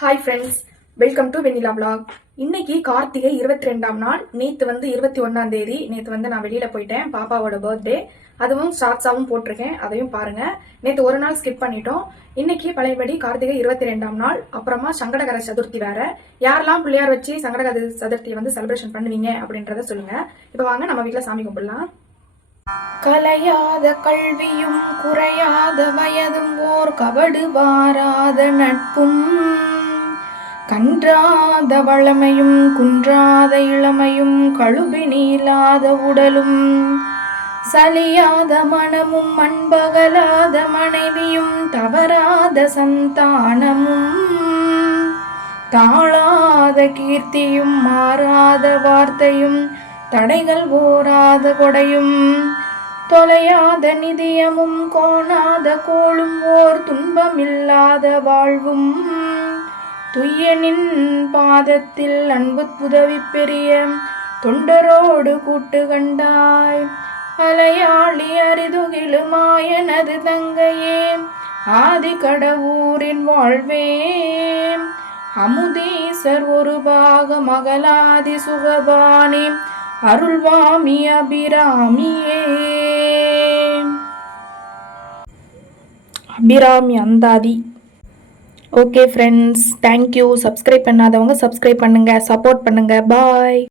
Hi friends, welcome to Vennila vlog. இன்னைக்கு கார்த்திகை 22ஆம் நாள். நேற்று 21ஆம் தேதி. நேற்று நான் வெளியில போயிட்டேன், பாப்பாவோட பர்த்டே. அதுவும் ஷார்ட்ஸாவும் போட்டிருக்கேன், அதையும் பாருங்க. நேற்று ஒரு நாள் ஸ்கிப் பண்ணிட்டோம். இன்னைக்கு பழையபடி கார்த்திகை 22ஆம் நாள். அப்புறமா சங்கடகர சதுர்த்தி வேற. யாரெல்லாம் பிள்ளையார் வச்சு சங்கடகர சதுர்த்தியை செலிப்ரேஷன் பண்ணுவீங்க அப்படின்றத சொல்லுங்க. இப்போ வாங்க நம்ம வீட்டுல சாமி கும்பிடலாம். கலையாத கல்வியும் குறையாத வயதும் ஓர் கபடு வாராத நட்பும் கன்றாத வளமையும் குன்றாத இளமையும் கழுபி நீளாத உடலும் சலியாத மனமும் அன்பகலாத மனைவியும் தவறாத சந்தானமும் தாழாத கீர்த்தியும் மாறாத வார்த்தையும் தடைகள் ஓராத கொடையும் தொலையாத நிதியமும் கோணாத கோளும் ஓர் துன்பமில்லாத வாழ்வும் துய்யனின் பாதத்தில் அன்பு உதவி பெரிய தொண்டரோடு கூட்டு கண்டாய் அலையாளி அரிதுகிலுமாயனது தங்கையே ஆதி கடவுரின் வாழ்வே அமுதீசர் ஒரு பாக மகளாதி சுகபாணி அருள்வாமி அபிராமியே. Abirami Anthathi. Okay friends, thank you. Subscribe பண்ணாதவங்க சப்ஸ்கிரைப் பண்ணுங்க, சப்போர்ட் பண்ணுங்க. பாய்.